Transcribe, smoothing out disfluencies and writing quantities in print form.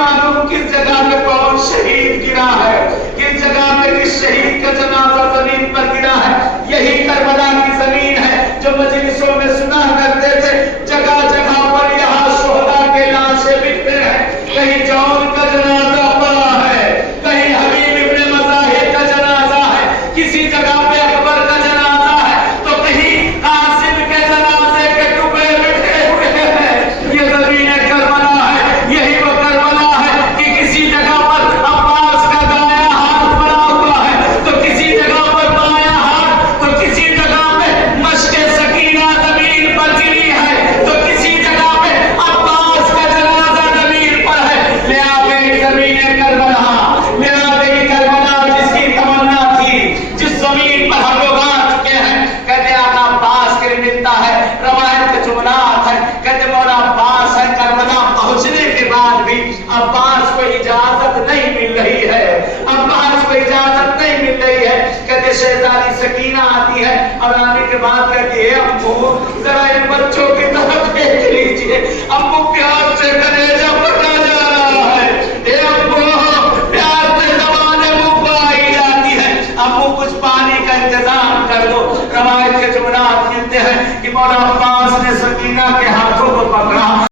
معلوم کس جگہ پہ کون شہید گرا ہے، کس جگہ پہ کس شہید کا جنازہ زمین پر گرا ہے. یہی کربلا کی زمین ہے جو مجلسوں میں سنا کرتے تھے. جگہ جگہ پر یہاں شہداء کے لاشیں بکھرے ہیں. کہیں جون کا جنازہ پڑا ہے، کہیں حبیب ابن مظاہر کا جنازہ ہے، کسی جگہ پہ اکبر کا جنازہ ہے، تو کہیں قاسم کے جنازے کے ٹکڑے بکھرے ہوئے ہیں. یہ زمین کربلا ہے. یہی وہ کربلا ہے کہ کسی جگہ پر عباس کا دایاں ہاتھ پڑا ہوا ہے، تو کسی جگہ پر بایاں ہاتھ، تو کسی جگہ پہ مشق سکینہ زمین پر گری ہے، تو کسی جگہ پہ عباس کا جنازہ زمین پر ہے. لے آ گئی زمین کربلا، لے آ گئی کربلا جس کی تمنا تھی، جس زمین پر ہم لوگ آ چکے ہیں. کہتے آقا عباس کے لیے ملتا ہے. روایت کے جملات ہیں، کہتے مولا عباس ہے. کربلا پہنچنے کے بعد بھی عباس کو اجازت نہیں مل رہی ہے، عباس کو اجازت نہیں مل رہی ہے. کہتے شہزادی سکینہ آتی ہے اور آنے کے بعد کہتی ہے ابو ذرا ان بچوں کی طرف دیکھ لیجیے، ابو پیار سے کلیجہ پھٹا جا رہا ہے. اے ابو پیار سے زبان منہ کو آئی جاتی ہے، ابو کچھ پانی کا انتظام کر دو. روایت کے جملات ملتے ہیں کہ مولا عباس نے سکینہ کے ہاتھ